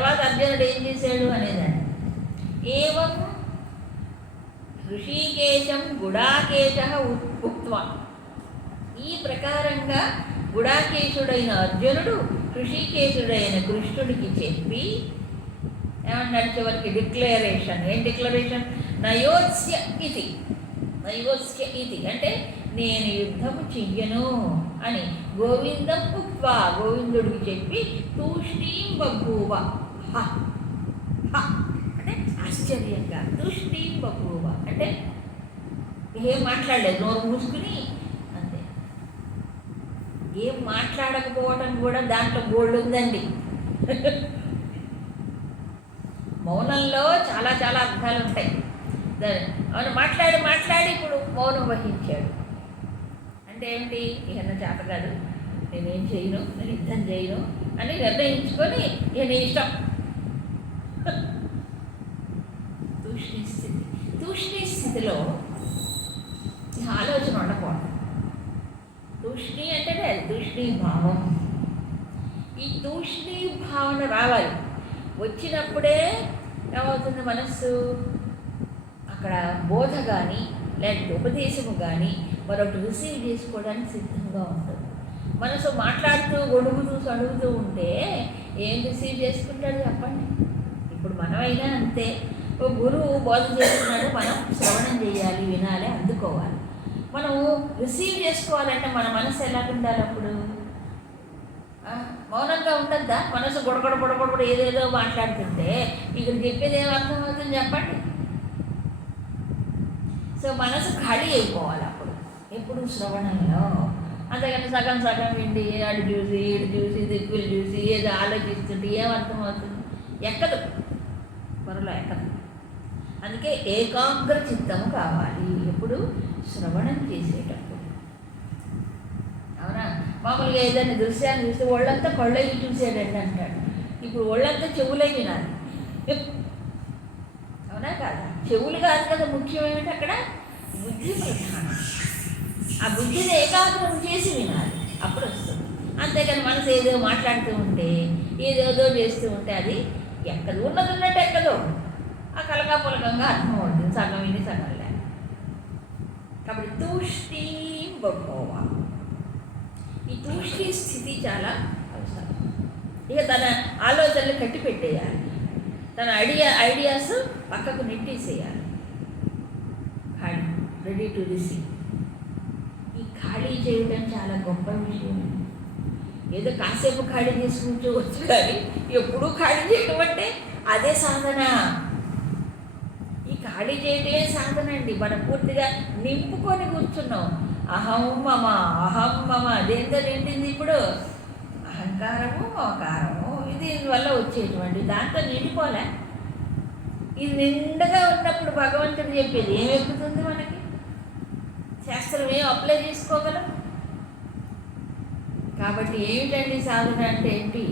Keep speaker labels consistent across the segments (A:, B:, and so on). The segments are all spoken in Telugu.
A: తర్వాత అర్జునుడు ఏం చేశాడు అనేదాన్ని. ఏవం ఋషికేశం గుడాకేశ ఉక్త్వా. ఈ ప్రకారంగా గుడాకేశుడైన అర్జునుడు ఋషికేశుడైన కృష్ణుడికి చెప్పి ఏమన్నాడు చివరికి డిక్లరేషన్. ఏం డిక్లరేషన్? నయోత్స్య ఇది నయోత్స్య ఇది అంటే నేను యుద్ధము చెయ్యను అని గోవిందం ఉక్వా గోవిందుడికి చెప్పి తూష్ణీం బభూవ హ హ అంటే ఆశ్చర్యంగా దృష్టి బహువ అంటే ఏం మాట్లాడలేదు నోరు మూసుకుని అంతే. ఏం మాట్లాడకపోవటం కూడా దాంట్లో గోల్డ్ ఉందండి. మౌనంలో చాలా చాలా అర్థాలు ఉంటాయి. దా- అవును మాట్లాడి మాట్లాడి ఇప్పుడు మౌనం వహించాడు. అంటే ఏమిటి? ఇహన్న నా చేత కాదు నేనేం చేయను నేను యుద్ధం చేయను అని నిర్ణయించుకొని ఇక ఇష్టం. తూష్ణీ స్థితి. తూష్ణీ స్థితిలో ఈ ఆలోచన ఉండకూడదు. తూష్ణి అంటేనే అది తూష్ణీ భావం. ఈ తూష్ణీ భావన రావాలి. వచ్చినప్పుడే ఏమవుతుంది మనస్సు? అక్కడ బోధ కానీ లేకపోతే ఉపదేశము కానీ మరొకటి రిసీవ్ చేసుకోవడానికి సిద్ధంగా ఉంటుంది. మనసు మాట్లాడుతూ గొడుగుతూ సడుగుతూ ఉంటే ఏం రిసీవ్ చేసుకుంటాడు చెప్పండి? ఇప్పుడు మనమైనా అంతే. ఓ గురువు బోధ చేస్తున్నాడు మనం శ్రవణం చేయాలి వినాలి అందుకోవాలి. మనం రిసీవ్ చేసుకోవాలంటే మన మనసు ఎలా ఉండాలి అప్పుడు? మౌనంగా ఉండద్దా? మనసు గొడగొడ గొడగొడ ఏదేదో మాట్లాడుతుంటే ఇక్కడ చెప్పేది ఏం అర్థమవుతుంది చెప్పండి? సో మనసు ఖాళీ అయిపోవాలి అప్పుడు. ఎప్పుడు? శ్రవణంలో. అంతేగాని సగం సగం విండి అటు చూసి ఇటు చూసి దిక్కులు చూసి ఏదో ఆలోచిస్తుంటే ఏం అర్థమవుతుంది? ఎక్కదు. త్వరలో ఎక్కదు అందుకే ఏకాగ్ర చిత్తము కావాలి. ఎప్పుడు? శ్రవణం చేసేటప్పుడు. అవునా? మామూలుగా ఏదైనా దృశ్యాన్ని చూస్తే ఒళ్ళంతా కళ్ళకి చూసేటండి అంటాడు. ఇప్పుడు ఒళ్ళంతా చెవులే వినాలి. అవునా కాదా? చెవులు కాదు కదా ముఖ్యం ఏమిటి అక్కడ? బుద్ధి ప్రధానం. ఆ బుద్ధిని ఏకాగ్రం చేసి వినాలి. అప్పుడు వస్తుంది. అంతేకాని మనసు ఏదో మాట్లాడుతూ ఉంటే ఏదేదో చేస్తూ ఉంటే అది ఎక్కడ ఉన్నది ఉన్నట్టు లేదు ఆ కలకాపులకంగా అర్థం అవుతుంది. సగం ఇది సగం లే. కాబట్టి తూష్టి ఈ తూష్టి స్థితి చాలా అవసరం. ఇక తన ఆలోచనలు కట్టి పెట్టేయాలి తన ఐడియా ఐడియాస్ పక్కకు నెట్టేసేయాలి. ఖాళీ రెడీ టు రిసీవ్ ఈ ఖాళీ చేయడం చాలా గొప్ప విషయం. ఏదో కాసేపు ఖాళీ చేసుకుంటూ వచ్చు కానీ ఎప్పుడూ ఖాళీ చేయడం అంటే అదే సాధన. ఈ ఖాళీ చేయటే సాధన అండి. మనం పూర్తిగా నింపుకొని కూర్చున్నాం. అహం మమ అహం మమ అదేంతో నిండింది ఇప్పుడు. అహంకారము మమకారము ఇది వల్ల వచ్చేటువంటి దాంతో నిండిపోలే ఇది నిండుగా ఉన్నప్పుడు భగవంతుడు చెప్పేది ఏం ఎక్కుతుంది మనకి? శాస్త్రం ఏం అప్లై చేసుకోగలం? కాబట్టి ఏమిటండి సాధన అంటే ఏంటి?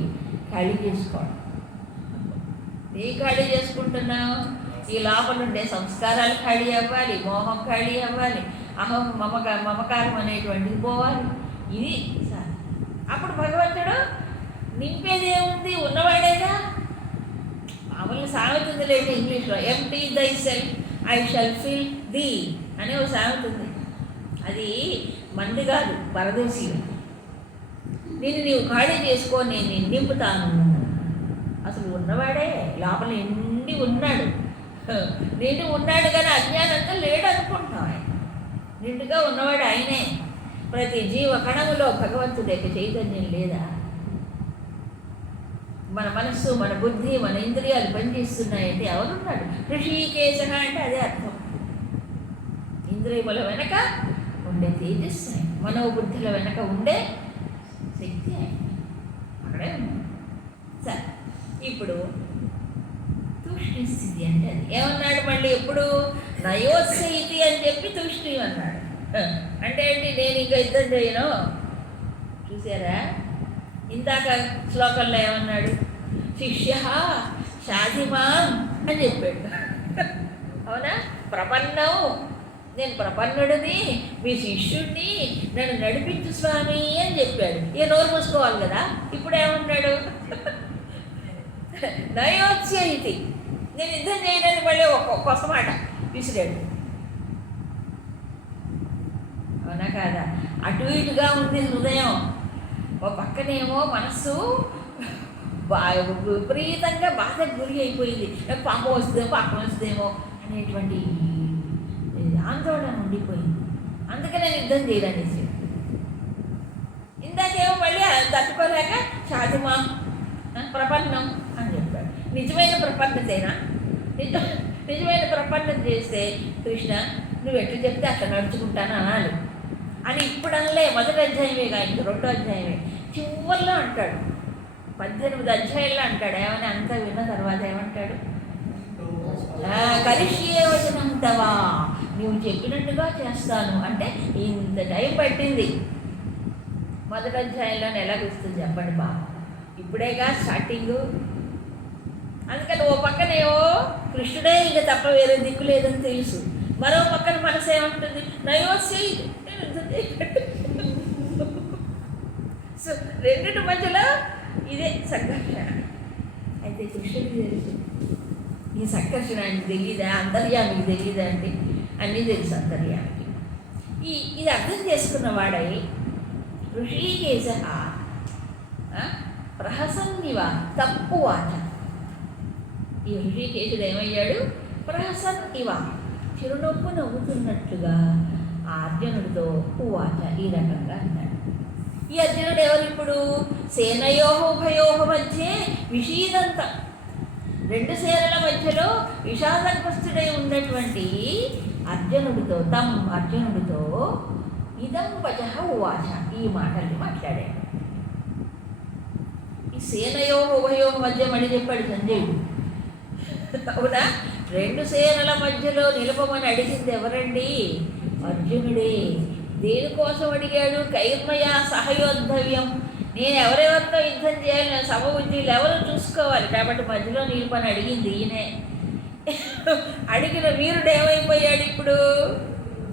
A: ఖాళీ చేసుకోవడం. నీ ఖాళీ చేసుకుంటున్నావు? ఈ లోపల ఉండే సంస్కారాలు ఖాళీ అవ్వాలి మోహం ఖాళీ అవ్వాలి అహం మమక మమకారం అనేటువంటిది పోవాలి. ఇది సాధన అప్పుడు భగవంతుడు నింపేదేముంది ఉన్నవాడేగా? మామూలు సామెత ఉంది లేదు ఇంగ్లీష్లో. Empty thy self I shall fill thee అనే ఒక సామెత ఉంది అది మంది కాదు పరదేశీ నిన్ను నీవు ఖాళీ చేసుకో నేను నింపుతాను ఉన్నవాడే లోపల నిండి ఉన్నాడు? నిండు ఉన్నాడు కానీ అజ్ఞానంతో లేడు అనుకుంటాం నిండుగా ఉన్నవాడు ఆయనే. ప్రతి జీవ కణములో భగవంతుడి యొక్క చైతన్యం లేదా? మన మనస్సు మన బుద్ధి మన ఇంద్రియాలు పనిచేస్తున్నాయంటే ఎవరున్నాడు? ఋషికేశ అంటే అదే అర్థం. ఇంద్రియముల వెనక ఉండే తేజస్సు మనోబుద్ధుల వెనక ఉండే శక్తి ఆయన. అక్కడే ఉన్నాడు ఇప్పుడు తూష్ణి స్థితి అంటే అది. ఏమన్నాడు మళ్ళీ ఎప్పుడు? నయోత్సహితి అని చెప్పి తూష్ణి అన్నాడు. అంటే ఏంటి? నేను ఇంకా యుద్ధం చేయను. చూసారా? ఇందాక శ్లోకంలో ఏమన్నాడు? శిష్య షాదిమాన్ అని చెప్పాడు. అవునా? ప్రపన్నం. నేను ప్రపన్నుడిని మీ శిష్యుడిని నన్ను నడిపించు స్వామి అని చెప్పాడు. ఏ నోరు మూసుకోవాలి కదా? ఇప్పుడు ఏమన్నాడు నయోత్స్య ఇది. నేను యుద్ధం చేయడానికి మళ్ళీ ఒక కొత్త మాట విసిరాడు. అవునా కాదా? అటు ఇటుగా ఉంది హృదయం. ఓ పక్కనేమో మనస్సు బా- విపరీతంగా బాధకు గురి అయిపోయింది. పాప వస్తుందేమో పాప వస్తుందేమో అనేటువంటి ఆందోళన ఉండిపోయింది. అందుకనే నేను యుద్ధం చేయాలనేసి ఇందాకేమో మళ్ళీ తట్టుకోలేక షాదిమా ప్రపన్నం నిజమైన ప్రపన్నతేనా నిజ నిజమైన ప్రపంచం చేస్తే కృష్ణ నువ్వు ఎట్లా చెప్తే అట్లా నడుచుకుంటాను అనాలి. అని ఇప్పుడు అనలే మొదటి అధ్యాయమే కాదు రెండో అధ్యాయమే. చివరిలో అంటాడు. పద్దెనిమిది అధ్యాయుల్లో అంటాడు. ఏమని అంతా విన్న తర్వాత ఏమంటాడు? ఆ, కలిష్యే వచనం తవా. నువ్వు చెప్పినట్టుగా చేస్తాను. అంటే ఇంత టైం పట్టింది. మొదటి అధ్యాయంలో ఎలా గుస్తుంది చెప్పండి బా ఇప్పుడేగా స్టార్టింగ్. అందుకని ఓ పక్కనేవో కృష్ణుడే ఇక తప్ప వేరే దిక్కు లేదని తెలుసు. మరో పక్కన మనసు ఏమంటుంది? నయోత్సే సో రెండింటి మధ్యలో ఇదే సంఘర్షణ. అయితే కృష్ణుడికి తెలుసు. ఈ సంఘర్షణ ఆయనకి తెలియదా అంతర్యామికి తెలియదా అండి? అన్నీ తెలుసు అంతర్యామికి. ఈ ఇది అర్థం చేసుకున్న వాడై ఋషికేశ ప్రహసన్నివ తప్పు వాచ. ఈ హృషికేశుడు ఏమయ్యాడు ప్రహసన్ ఇవ. చిరునవ్వు నవ్వుతున్నట్లుగా ఆ అర్జునుడితో ఉవాచ ఈ రకంగా అన్నాడు. ఈ అర్జునుడు ఎవరు ఇప్పుడు సేనయోహ ఉభయోహ మధ్య విషీదంత. రెండు సేనల మధ్యలో విషాదగ్రస్తుడై ఉన్నటువంటి అర్జునుడితో తమ్ అర్జునుడితో ఇదం వచ ఉవాచ ఈ మాటల్ని మాట్లాడాడు. ఈ సేనయో ఉభయోహ మధ్య మళ్ళీ చెప్పాడు సంజయుడు. అవునా? రెండు సేనల మధ్యలో నిలపమని అడిగింది ఎవరండి? అర్జునుడే. దేనికోసం అడిగాడు? కైర్మయ సహయోద్ధవ్యం. నేను ఎవరెవరితో యుద్ధం చేయాలి నా సమబుద్ధులు ఎవరు చూసుకోవాలి? కాబట్టి మధ్యలో నిలుపని అడిగింది ఈయనే. అడిగిన వీరుడు ఏమైపోయాడు ఇప్పుడు?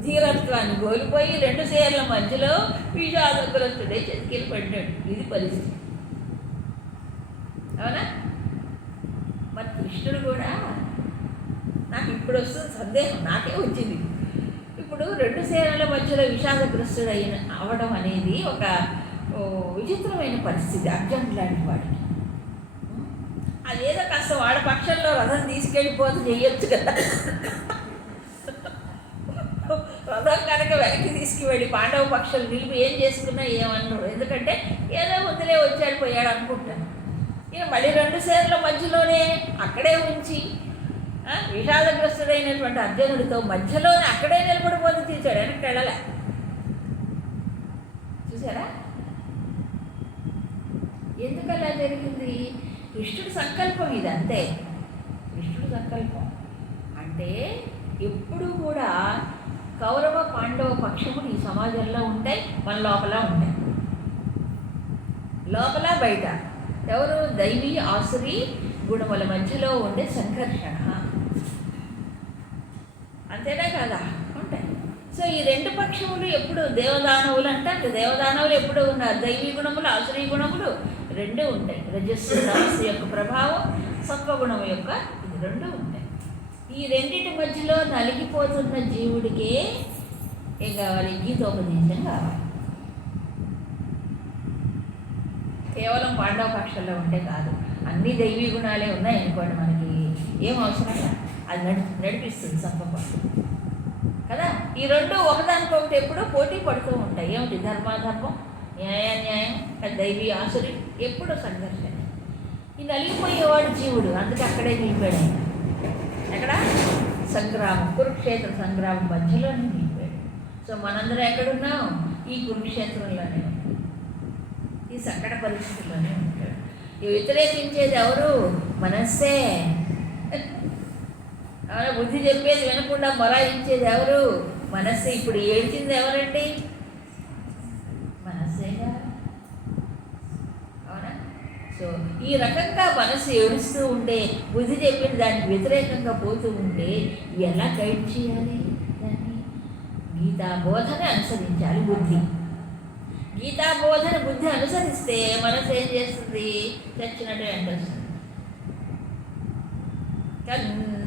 A: ధీరత్వాన్ని కోల్పోయి రెండు సేర్ల మధ్యలో విషాదగ్రస్తుడే చెతికిలు పడ్డాడు ఇది పరిస్థితి. అవునా? మరి కృష్ణుడు కూడా నాకు ఇప్పుడు వస్తుంది సందేహం నాకే వచ్చింది. ఇప్పుడు రెండు సేనల మధ్యలో విషాదగ్రస్తుడు అయిన అవడం అనేది ఒక విచిత్రమైన పరిస్థితి అర్జున్ లాంటి వాడికి. అదేదో కాస్త వాడి పక్షంలో రథం తీసుకెళ్ళిపోతే చేయొచ్చు కదా. రథం కనుక వెనక్కి తీసుకువెళ్ళి పాండవ పక్షులు నిలిపి ఏం చేసుకున్నా ఏమన్నారు ఎందుకంటే ఏదో వదిలే వచ్చాడు పోయాడు అనుకుంటాను. ఈయన మళ్ళీ రెండు సేర్ల మధ్యలోనే అక్కడే ఉంచి విషాదగ్రస్తుడైనటువంటి అర్జునుడితో మధ్యలోనే అక్కడే నిలబడిపోతే తీశాడు వెనక్కి వెళ్ళలే. చూసారా? ఎందుకు అలా జరిగింది? కృష్ణుడి సంకల్పం ఇది అంతే కృష్ణుడి సంకల్పం అంటే ఎప్పుడు కూడా కౌరవ పాండవ పక్షములు ఈ సమాజంలో ఉంటాయి మన లోపల ఉంటాయి. లోపల బయట. ఎవరు? దైవీ ఆసురి గుణముల మధ్యలో ఉండే సంఘర్షణ. అంతేనా కదా? ఉంటాయి. సో ఈ రెండు పక్షములు ఎప్పుడు దేవదానవులు అంటే అంటే దేవదానవులు ఎప్పుడు ఉన్నారు? దైవీ గుణములు ఆసురీ గుణములు రెండు ఉంటాయి. రజస్సు తమస్సు యొక్క ప్రభావం సత్వగుణం యొక్క ఇది రెండు ఉంటాయి. ఈ రెండింటి మధ్యలో నలిగిపోతున్న జీవుడికే ఏం కావాలి? గీతోపదేశం కావాలి. కేవలం పాండవ పక్షంలో ఉంటే కాదు. అన్ని దైవీ గుణాలే ఉన్నాయి అనుకోండి మనకి. ఏం అవసరం అది నడి నడిపిస్తుంది సంపప కదా? ఈ రెండు ఒకదానికొకటి ఎప్పుడూ పోటీ పడుతూ ఉంటాయి. ఏమిటి? ధర్మాధర్మం న్యాయ న్యాయం దైవీ ఆసురి ఎప్పుడూ సంఘర్షణ. ఈ నలిగిపోయేవాడు జీవుడు అందుకే అక్కడే నిలిపాడు ఆయన. ఎక్కడ? సంగ్రామం కురుక్షేత్ర సంగ్రామం మధ్యలోనే నిలిపాడు. సో మనందరం ఎక్కడున్నాం? ఈ కురుక్షేత్రంలోనే ఉన్నాం. ఈ సంకట పరిస్థితుల్లోనే ఉంటాడు. ఈ వ్యతిరేకించేది ఎవరు? మనస్సే. అవునా బుద్ధి చెప్పేది వినకుండా మొరాయించేది ఎవరు? మనస్సే. ఇప్పుడు ఏడ్చింది ఎవరండి? మనస్సేగా అవునా? సో ఈ రకంగా మనసు ఏడుస్తూ ఉంటే బుద్ధి చెప్పిన దానికి వ్యతిరేకంగా పోతూ ఉంటే ఎలా గైడ్ చేయాలి దాన్ని? గీతా బోధన అనుసరించాలి బుద్ధి. గీతా బోధన బుద్ధి అనుసరిస్తే మనసు ఏం చేస్తుంది? చచ్చినట్టు అంటొస్తుంది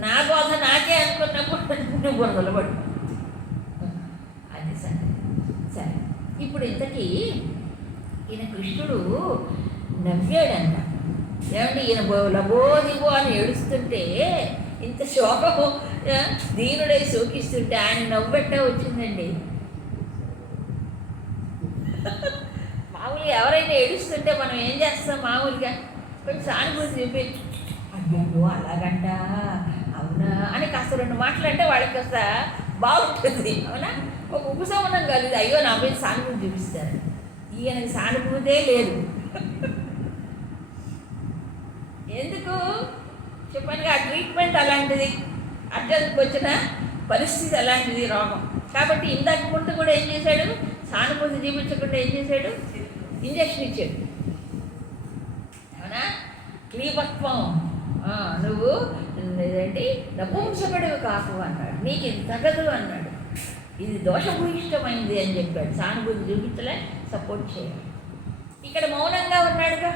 A: నా బోధ నాకే అనుకున్నప్పుడు నువ్వు బురదలు పడు అది సరే సరే ఇప్పుడు ఇంతకీ ఈయన కృష్ణుడు నవ్వాడంట. ఏమంటే ఈయన బో- లబో దిబో అని ఏడుస్తుంటే ఇంత శోకము దీనుడై శోకిస్తుంటే ఆయన నవ్వెట్ట వచ్చిందండి మామూలుగా ఎవరైనా ఏడుస్తుంటే మనం ఏం చేస్తాం మామూలుగా? కొంచెం సానుభూతి చెప్పి అయ్యో అలాగంట అవునా? అని కాస్త రెండు మాటలంటే వాళ్ళకి కాస్త బాగుంటుంది అవునా? ఒక ఉపశమనం కలిగి అయ్యో నా మీద సానుభూతి చూపిస్తారు. ఈయనకి సానుభూతే లేదు. ఎందుకు? చెప్పాను ఆ ట్రీట్మెంట్ అలాంటిది అడ్డంకి వచ్చిన పరిస్థితి అలాంటిది రోగం. కాబట్టి ఇందాక ముందు కూడా ఏం చేశాడు? సానుభూతి చూపించకుండా ఏం చేశాడు? ఇంజక్షన్ ఇచ్చాడు. అవునా క్లీపత్వం. నువ్వు ఏంటి? నపుంసకుడివి కాకు అన్నాడు. నీకు ఇది తగదు అన్నాడు. ఇది దోషభూయిష్టమైంది అని చెప్పాడు. సానుభూతి చూపించలే సపోర్ట్ చేయాలి. ఇక్కడ మౌనంగా ఉన్నాడుగా.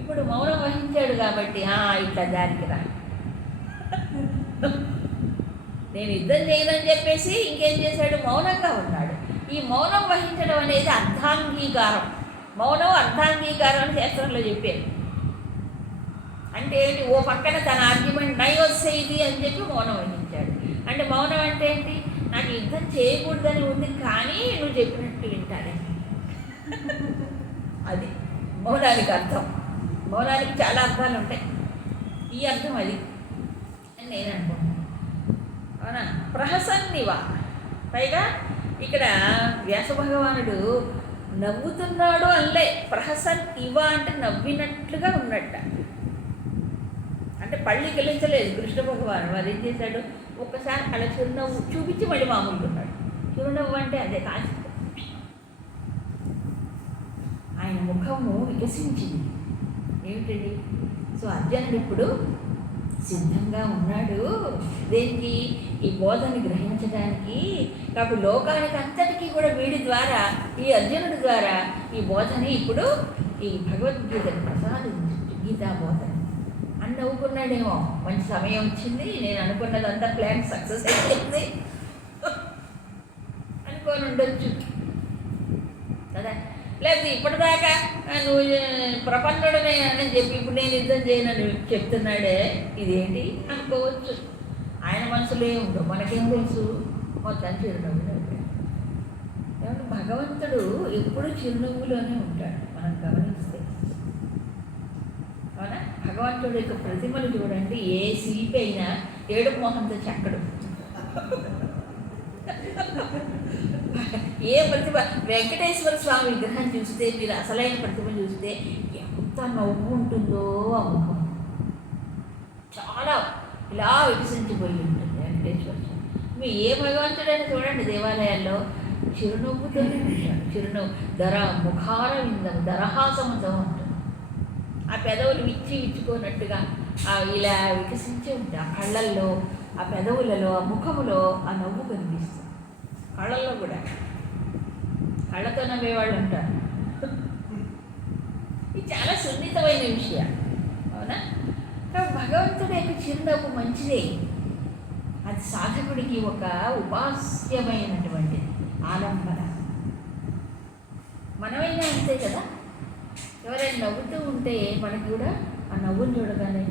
A: ఇప్పుడు మౌనం వహించాడు కాబట్టి "ఆ, ఇట్లా దానికి రా. నేను యుద్ధం చేయదని చెప్పేసి ఇంకేం చేశాడు? మౌనంగా ఉన్నాడు. ఈ మౌనం వహించడం అనేది అర్ధాంగీకారం. మౌనం అర్ధాంగీకారం అని శాస్త్రంలో చెప్పారు. అంటే ఏంటి? ఓ పక్కన తన ఆర్గ్యుమెంట్ నయోత్సేది అని చెప్పి మౌనం వహించాడు. అంటే మౌనం అంటే ఏంటి? నాకు యుద్ధం చేయకూడదని ఉంది కానీ నువ్వు చెప్పినట్టు వింటానే. అది మౌనానికి అర్థం. మౌనానికి చాలా అర్థాలు ఉంటాయి. ఈ అర్థం అది అని నేను అనుకుంటున్నాను. అవునా? ప్రహసన్నివ. పైగా ఇక్కడ వ్యాస భగవానుడు నవ్వుతున్నాడు అల్లే ప్రహసన్ ఇవ అంటే నవ్వినట్లుగా ఉన్నట్ట. అంటే పళ్ళి గెలించలేదు కృష్ణ భగవాను వారు ఏం చేశాడు? ఒక్కసారి అలా చిరునవ్వు చూపించి మళ్ళీ మామూలుగా ఉన్నాడు. చిరునవ్వు అంటే అదే కాన్సెప్ట్ ఆయన ముఖము వికసించింది. ఏమిటండి? సో అర్జునుడు ఇప్పుడు సిద్ధంగా ఉన్నాడు. దేనికి? ఈ బోధను గ్రహించడానికి కాబట్టి లోకానికి అంతటికీ కూడా వీడి ద్వారా ఈ అర్జునుడి ద్వారా ఈ బోధని ఇప్పుడు ఈ భగవద్గీతను ప్రసాదించు గీతా బోధన. అని నవ్వుకున్నాడేమో. మంచి సమయం వచ్చింది. నేను అనుకున్నదంతా ప్లాన్ సక్సెస్ అయిపోయింది. అనుకోని ఉండొచ్చు లేకపోతే ఇప్పటిదాకా నువ్వు ఆ, అని చెప్పి ఇప్పుడు నేను యుద్ధం చేయనని చెప్తున్నాడే ఇదేంటి? అనుకోవచ్చు. ఆయన మనసులో ఏముండవు మనకేం తెలుసు? మొత్తం చిరునవ్వు నవ్వాడు. ఏమంటే భగవంతుడు ఎప్పుడు చిరునవ్వులోనే ఉంటాడు మనం గమనిస్తే. అవునా? భగవంతుడు యొక్క ప్రతిమలు చూడండి ఏ శిల్పి అయినా ఏడుపు మొహంతో చెక్కడు. ఏ ప్రతిభ? వెంకటేశ్వర స్వామి విగ్రహం చూస్తే మీరు అసలైన ప్రతిభ చూస్తే ఎంత నవ్వు ఉంటుందో ఆ ముఖం. చాలా ఇలా వికసించిపోయి ఉంటుంది వెంకటేశ్వర స్వామి. మీ ఏ భగవంతుడైనా చూడండి దేవాలయాల్లో. చిరునవ్వుతో చిరునవ్వు ధర ముఖార విందం దరహాసముతో ఉంటుంది. ఆ పెదవులు విచ్చి విచ్చుకోనట్టుగా ఇలా వికసించి ఉంటాయి ఆ కళ్ళల్లో ఆ పెదవులలో ఆ ముఖములో ఆ నవ్వు కనిపిస్తుంది. కళ్ళల్లో కూడా. కళ్ళతో నవ్వేవాళ్ళు ఉంటారు. ఇది చాలా సున్నితమైన విషయం. అవునా? కాబట్టి భగవంతుడి యొక్క చిరునవ్వు మంచిదే. అది సాధకుడికి ఒక ఉపాస్యమైనటువంటి ఆలంబన. మనమైనా అంతే కదా? ఎవరైనా నవ్వుతూ ఉంటే మనకి కూడా ఆ నవ్వుని చూడగానే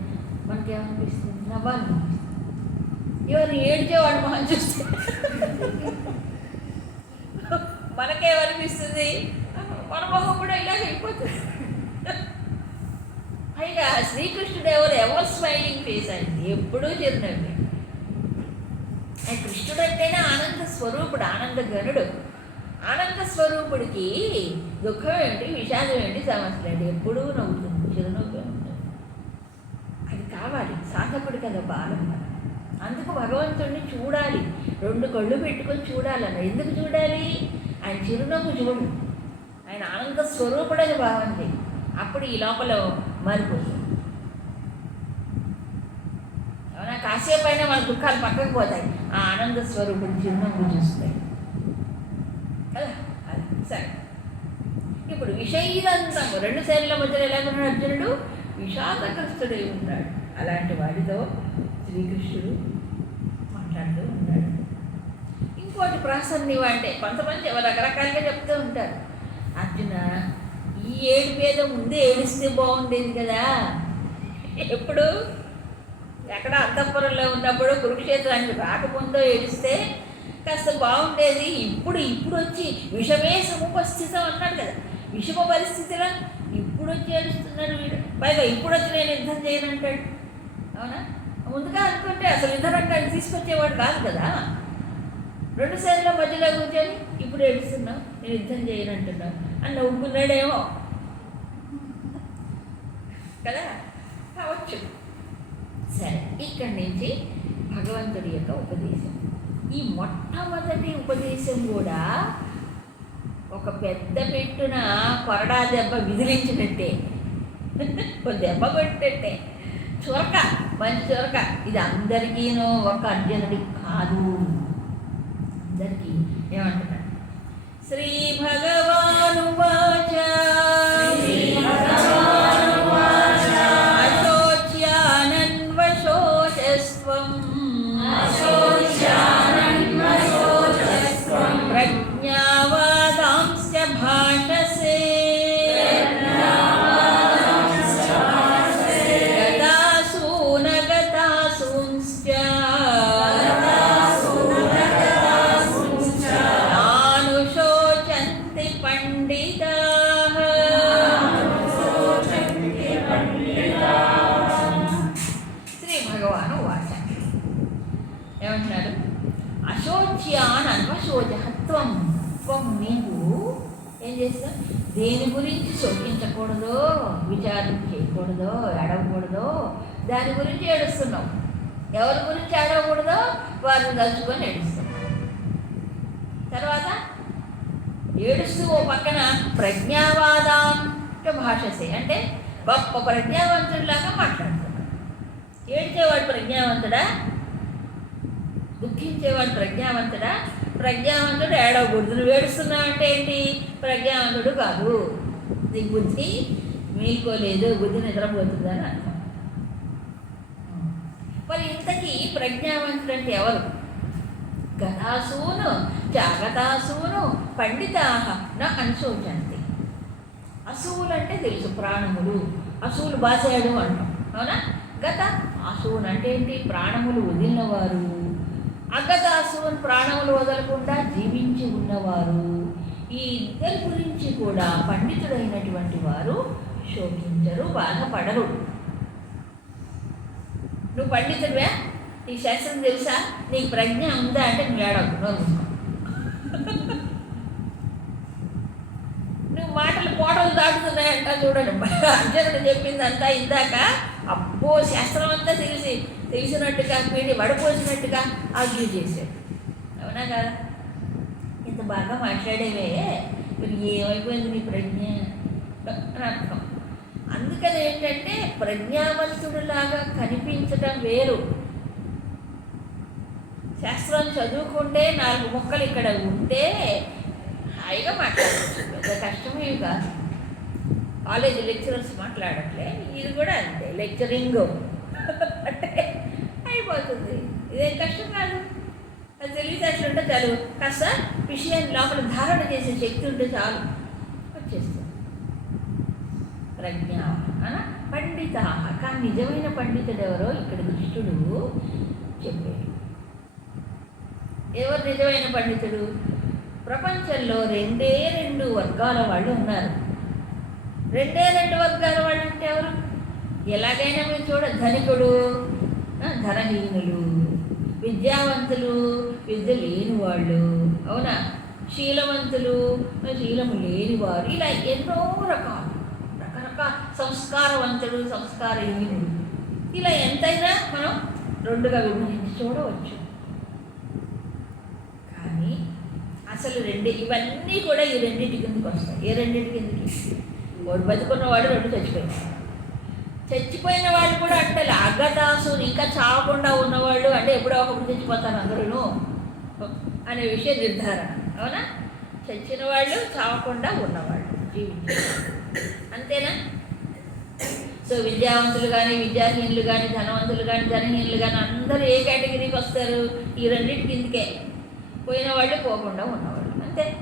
A: మనకేమనిపిస్తుంది? నవ్వాలి ఎవరు ఏడ్చేవాడు మనం చూస్తే. మనకేమనిపిస్తుంది? మన మొహం కూడా ఇలా అయిపోతుంది. పైగా శ్రీకృష్ణుడు ఎవరు ఎవరు స్మైలింగ్ ఫేస్ అయింది ఎప్పుడూ చిరునవ్వి ఆయన కృష్ణుడు అంటేనే ఆనంద స్వరూపుడు ఆనంద గనుడు ఆనంద స్వరూపుడికి దుఃఖం ఏంటి విషాదం ఏంటి సమస్యలు ఏంటి? ఎప్పుడూ నవ్వుతుంది చిరునవ్వు ఉంటుంది. అది కావాలి సాధకుడు కదా బాలం అందుకు భగవంతుడిని చూడాలి. రెండు కళ్ళు పెట్టుకొని చూడాలన్న. ఎందుకు చూడాలి? ఆయన చిరునవ్వు చూడు. ఆయన ఆనంద స్వరూపుడని భావంతి అప్పుడు ఈ లోపల మారిపోతుంది. అవునా కాసేపు అయినా మన దుఃఖాలు పక్కకు పోతాయి. ఆ ఆనంద స్వరూపుడు చిరునవ్వు చూస్తాయి కదా? సరే. ఇప్పుడు విషయీనందం రెండు శైలుల మధ్యలో ఎలా ఉన్నాడు అర్జునుడు? విషాదగ్రస్తుడై ఉన్నాడు అలాంటి వాడితో శ్రీకృష్ణుడు మాట్లాడుతూ ఉన్నాడు ఇంకోటి ప్రాసన్నివ అంటే కొంతమంది రకరకాలుగా చెప్తూ ఉంటారు. అర్జున ఈ ఏడు మీద ముందే ఏడిస్తే బాగుండేది కదా. ఎప్పుడు? ఎక్కడ అంతఃపురంలో ఉన్నప్పుడు కురుక్షేత్రానికి రాకముందో ఏడిస్తే కాస్త బాగుండేది. ఇప్పుడు ఇప్పుడు వచ్చి విషమే సముపస్థితం అన్నాడు కదా. విషమ పరిస్థితిలో ఇప్పుడు వచ్చి ఏడుస్తున్నాడు వీడు. పైగా ఇప్పుడు వచ్చి నేను యుద్ధం చేయను అంటాడు అవునా? ముందుగా అనుకుంటే అసలు యుద్ధం అంటే తీసుకొచ్చేవాడు కాదు కదా. రెండు సైడ్ల మధ్యలో కూర్చొని ఇప్పుడు ఏడుస్తున్నావు నేను యుద్ధం చేయను అంటున్నావు. అని నవ్వుకున్నాడేమో. కదా? కావచ్చు. సరే ఇక్కడి నుంచి భగవంతుడి యొక్క ఉపదేశం. ఈ మొట్టమొదటి ఉపదేశం కూడా ఒక పెద్ద పెట్టున కొరడా దెబ్బ విదిలించినట్టే. ఒక దెబ్బ కొట్టినట్టే. చురక మంచి చురక. ఇది అందరికీనూ ఒక అర్జునుడికి కాదు. అందరికీ ఏమంటున్నాడు శ్రీ భగవాను ఏం చేస్తావు దేని గురించి శోకించకూడదో విచారం చేయకూడదో ఏడవకూడదో దాని గురించి ఏడుస్తున్నావు ఎవరి గురించి ఏడవకూడదో వారిని తలుచుకొని ఏడుస్తున్నావు తర్వాత ఏడుస్తూ ఓ పక్కన ప్రజ్ఞావాదాంట భాషసే అంటే గొప్ప ప్రజ్ఞావంతుడిలాగా మాట్లాడుతున్నాడు ఏడ్చేవాడు ప్రజ్ఞావంతుడా? దుఃఖించేవాడు ప్రజ్ఞావంతుడా? ప్రజ్ఞావంతుడు ఏడవకూడదు. నువ్వు ఏడుస్తున్నావు అంటే ఏంటి? ప్రజ్ఞావంతుడు కాదు. నీ బుద్ధి మేల్కోలేదు బుద్ధి నిద్రపోతుందని అర్థం. మరి ఇంతకీ ప్రజ్ఞావంతుడు అంటే ఎవరు? గతాసూను జాగతాసూను పండితాహ నా అనుసూచంతి అసూలు అంటే తెలుసు ప్రాణములు. అసూలు బాసాడు అంటాం. అవునా? గత అసూలు అంటే ఏంటి? ప్రాణములు వదిలినవారు. అగత ప్రాణములు వదలకుండా జీవించి ఉన్నవారు. ఈ ఇద్దరి గురించి కూడా పండితుడైనటువంటి వారు శోకించరు బాధపడరు. నువ్వు పండితుడివే? నీ శాస్త్రం తెలుసా? నీకు ప్రజ్ఞ ఉందా అంటే నువ్వు ఏడవకు నువ్వు మాటలు పోటలు దాటుతున్నాయంట చూడండి. అర్జునుడు చెప్పిందంతా ఇందాక ఓ శాస్త్రం అంతా తెలిసి తెలిసినట్టుగా పీడి వడపోసినట్టుగా ఆర్గ్యూ చేశాడు. అవునా కదా? ఇంత బాగా మాట్లాడేవే. మరి ఏమైపోయింది నీ ప్రజ్ఞ? అని అర్థం అందుకని ఏంటంటే ప్రజ్ఞావంతుడిలాగా కనిపించడం వేరు. శాస్త్రం చదువుకుంటే నాలుగు మొక్కలు ఇక్కడ ఉంటే హాయిగా మాట్లాడచ్చు. పెద్ద కష్టమేమి కాదు. కాలేజ్ లెక్చరర్స్ మాట్లాడట్లే ఇది కూడా అంతే లెక్చరింగ్. అంటే అయిపోతుంది. ఇదేం కష్టం కాదు. అది తెలివితేటలుంటే చాలు. కాస్త విషయాన్ని లోపల ధారణ చేసే శక్తి ఉంటే చాలు. వచ్చేస్తుంది. ప్రజ్ఞ పండిత కానీ నిజమైన పండితుడు ఎవరో ఇక్కడ దుష్టుడు చెప్పాడు. ఎవరు నిజమైన పండితుడు? ప్రపంచంలో రెండే రెండు వర్గాల వాళ్ళు ఉన్నారు. రెండే రెండు వర్గాల వాళ్ళు అంటే ఎవరు? ఎలాగైనా మీరు చూడ ధనికుడు ధనహీనులు విద్యావంతులు విద్య లేని వాళ్ళు అవునా? శీలవంతులు శీలము లేని వారు ఇలా ఎన్నో రకాలు రకరకాల సంస్కారవంతుడు సంస్కారహీనుడు ఇలా ఎంతైనా మనం రెండుగా విభజించి చూడవచ్చు. కానీ అసలు రెండు ఇవన్నీ కూడా ఈ రెండింటి కిందకి వస్తాయి. ఏ రెండింటి కిందకి? వాడు బతుకున్నవాడు రెండు చచ్చిపోయాడు చచ్చిపోయిన వాళ్ళు కూడా అంటే అగ్గదాసు ఇంకా చావకుండా ఉన్నవాళ్ళు అంటే ఎప్పుడో ఒకప్పుడు చచ్చిపోతారు అందరూ అనే విషయం నిర్ధారణ. అవునా? చచ్చిన వాళ్ళు చావకుండా ఉన్నవాళ్ళు జీవించారు అంతేనా? సో విద్యావంతులు కానీ విద్యాహీనులు కానీ ధనవంతులు కానీ ధనహీనులు కానీ అందరూ ఏ కేటగిరీకి వస్తారు? ఈ రెండింటి కిందకే. పోయిన వాళ్ళు పోకుండా ఉన్నవాళ్ళు. అంతే.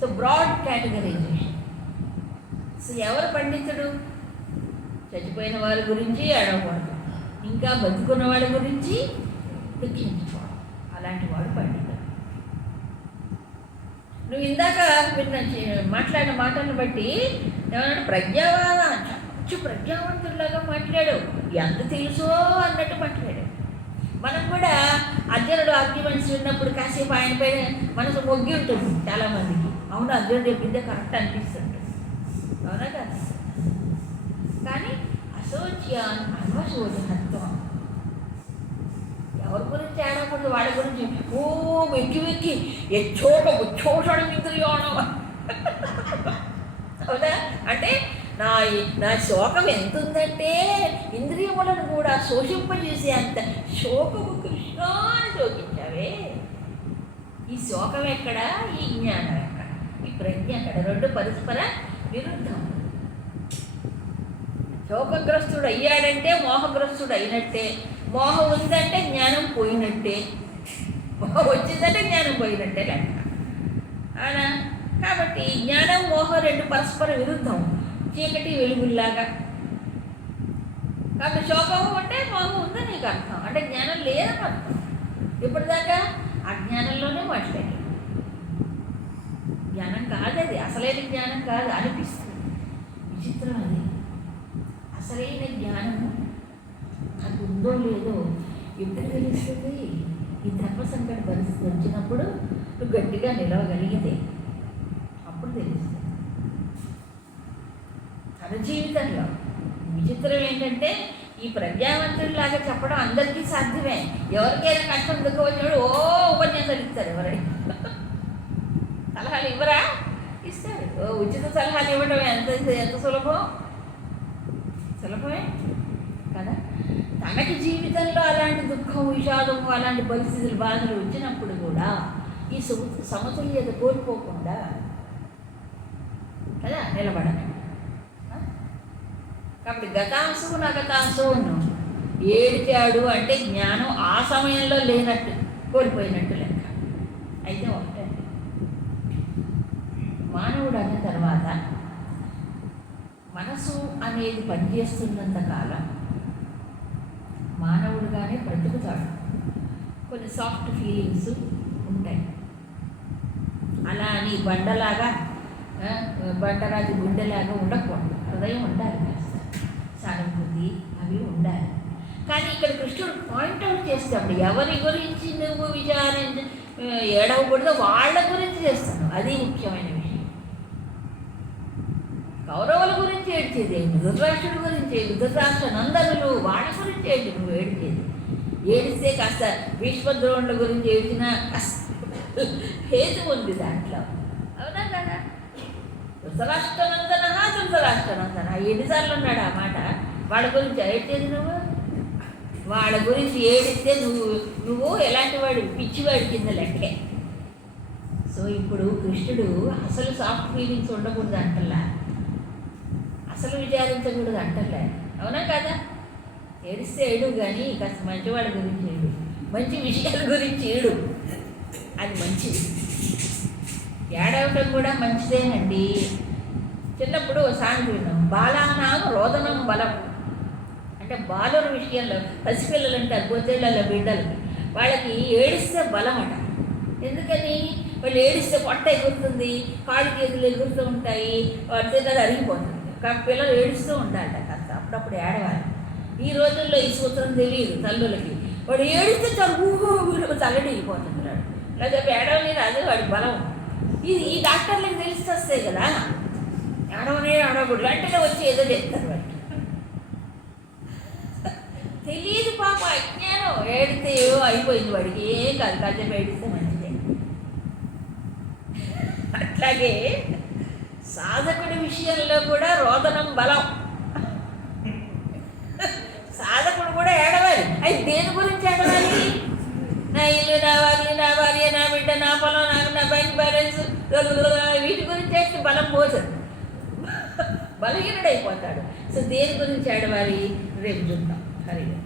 A: So broad categorization. అసలు ఎవరు పండితుడు? చచ్చిపోయిన వారి గురించి అడగకూడదు. ఇంకా బతుకున్న వాళ్ళ గురించి దుఃఖించుకోవడం. అలాంటి వాడు పండితుడు. నువ్వు ఇందాక విన్న చే- మాట్లాడిన మాటలను బట్టి ఏమన్నా ప్రజ్ఞావాద చచ్చు ప్రజ్ఞావంతుడిలాగా మాట్లాడు. ఎంత తెలుసో అన్నట్టు మాట్లాడు. మనం కూడా అర్జునుడు ఆర్గ్యుమెంట్స్ విన్నప్పుడు కాసేపు ఆయన పైన మనసు మొగ్గి ఉంటుంది చాలామందికి. అవును అర్జునుడు చెప్పిందే కరెక్ట్ అనిపిస్తుంది. అవునా కదా కానీ అసోచ్యాన్ అనవశోచనత్వం ఎవరి గురించి ఆడకూడదు వాడి గురించి. ఓ వెక్కి వెక్కి. ఎచ్చోట ఉచ్చోషణ ఇంద్రియోణం అవునా? అంటే నా నా శోకం ఎంత ఉందంటే ఇంద్రియములను కూడా శోషింపజేసే అంత శోకము కృష్ణ అని శోకించావే. ఈ శోకం ఎక్కడ? ఈ జ్ఞానం ఎక్కడ? ఈ ప్రజ్ఞ ఎక్కడ? రెండు పరస్పర విరుద్ధం. శోకగ్రస్తుడు అయ్యాడంటే మోహగ్రస్తుడు అయినట్టే. మోహం ఉందంటే జ్ఞానం పోయినట్టే. మోహం వచ్చిందంటే జ్ఞానం పోయినట్టే లెక్క. అలా కాబట్టి జ్ఞానం మోహం రెండు పరస్పర విరుద్ధం. చీకటి వెలుగుల్లాగా. కాబట్టి శోకము అంటే మోహం ఉందని నీకు అర్థం. అంటే జ్ఞానం లేదని అర్థం. ఇప్పటిదాకా అజ్ఞానంలోనే మాట్లాడి జ్ఞానం కాదు అది. అసలైన జ్ఞానం కాదు. అనిపిస్తుంది. విచిత్రం అది అసలైన జ్ఞానము నాకు ఉందో లేదో ఎప్పుడు తెలుస్తుంది? ఈ ధర్మ సంకట పరిస్థితి వచ్చినప్పుడు నువ్వు గట్టిగా నిలవగలిగితే అప్పుడు తెలుస్తుంది. తన జీవితంలో విచిత్రం ఏంటంటే ఈ ప్రజ్ఞావంతుడిలాగా చెప్పడం అందరికీ సాధ్యమే. ఎవరికైనా కష్టం దుఃఖం వచ్చినప్పుడు ఓ ఉపన్యాసాలు ఇస్తారు ఎవరని. సలహాలు ఇవ్వరా? ఇస్తారు ఉచిత సలహాలు ఇవ్వడం ఎంత ఎంత సులభం? సులభమే? కదా? తనకి జీవితంలో అలాంటి దుఃఖం విషాదం అలాంటి పరిస్థితులు బాధలు వచ్చినప్పుడు కూడా ఈ సు సమతుల్యత కోల్పోకుండా కదా నిలబడాలి కాబట్టి గతాంశు నగతాంశు ఉన్నాం ఏడిచాడు అంటే జ్ఞానం ఆ సమయంలో లేనట్టు కోల్పోయినట్టు లెక్క. అయితే మానవుడు అన్న తర్వాత మనసు అనేది పనిచేస్తున్నంత కాలం మానవుడుగానే బ్రతుకుతాడు. కొన్ని సాఫ్ట్ ఫీలింగ్స్ ఉంటాయి. అలా అని బండలాగా బండరాజు గుండెలాగా ఉండకూడదు. హృదయం ఉండాలి సానుభూతి అవి ఉండాలి. కానీ ఇక్కడ కృష్ణుడు పాయింట్అవుట్ చేస్తాడు. ఎవరి గురించి నువ్వు విచారించ ఏడవకూడదు వాళ్ళ గురించి చేస్తాను అది ముఖ్యమైన విషయం కౌరవుల గురించి ఏడ్చేది ఏంటి ధృతరాష్ట్రుడి గురించి ధృతరాష్ట్ర నందనులు వాళ్ళ గురించి ఏంటి నువ్వు ఏడ్చేది. ఏడిస్తే కాస్త భీష్మద్రోణుల గురించి ఏడ్చినా హేతు ఉంది దాంట్లో. అవునా కదా? ధృతరాష్ట్ర నందన ఎన్నిసార్లు ఉన్నాడు ఆ మాట? వాళ్ళ గురించి ఏడ్చేది నువ్వు? వాళ్ళ గురించి ఏడిస్తే నువ్వు నువ్వు ఎలాంటి వాడు పిచ్చివాడి కింద లెక్కే. సో ఇప్పుడు కృష్ణుడు అసలు సాఫ్ట్ ఫీలింగ్స్ ఉండకూడదు అంటలా. అసలు విచారించకూడదు అంటలే. అవునా కదా? ఏడిస్తే ఏడు కానీ కాస్త మంచివాడి గురించి ఏడు. మంచి విషయాల గురించి ఏడు. అది మంచిది. ఏడవటం కూడా మంచిదేనండి. చిన్నప్పుడు ఓ విన్నాం. బాలానాం రోదనం బలం. అంటే బాలుల విషయంలో పసిపిల్లలు అంటారు పొత్తేళ్ళ బిడ్డలు. వాళ్ళకి ఏడిస్తే బలం అట వాళ్ళు ఏడిస్తే పొట్ట ఎగురుతుంది కాళ్ళు చేతులు ఎగురుతూ ఉంటాయి వాడి తిన్నది అరిగిపోతుంది కాబట్టి పిల్లలు ఏడుస్తూ ఉండాలట కాస్త. అప్పుడప్పుడు ఏడవాలి. ఈ రోజుల్లో ఈ సూత్రం తెలియదు తల్లులకి. వాడు ఏడిస్తే తగ్గు తగడిగిపోతుంది వాడు. లేదా ఏడవని రాదు వాడి బలం. ఇది ఈ డాక్టర్లకు తెలిసి వస్తాయి కదా. ఏడవనే ఏడవకూడదు. వెంటనే వచ్చి ఏదో చేస్తారు వాడికి తెలియదు పాప అజ్ఞానం. ఏడితే ఏవో అయిపోయింది వాడికి. ఏం కాదు కాసేపు ఏడిస్తే మంచిదే. అట్లాగే సాధకుడి విషయంలో కూడా రోదనం బలం. సాధకుడు కూడా ఏడవాలి. అది దేని గురించి ఏడవాలి? నా ఇల్లు నా వారి నా భార్య నా బిడ్డ నా పొలం నాకు నా బ్యాంక్ బ్యాలెన్స్ వీటి గురించి అయితే బలం పోతుంది బలహీనుడైపోతాడు. సో దేని గురించి ఏడవాలి? రేపు చూద్దాం. హరిగా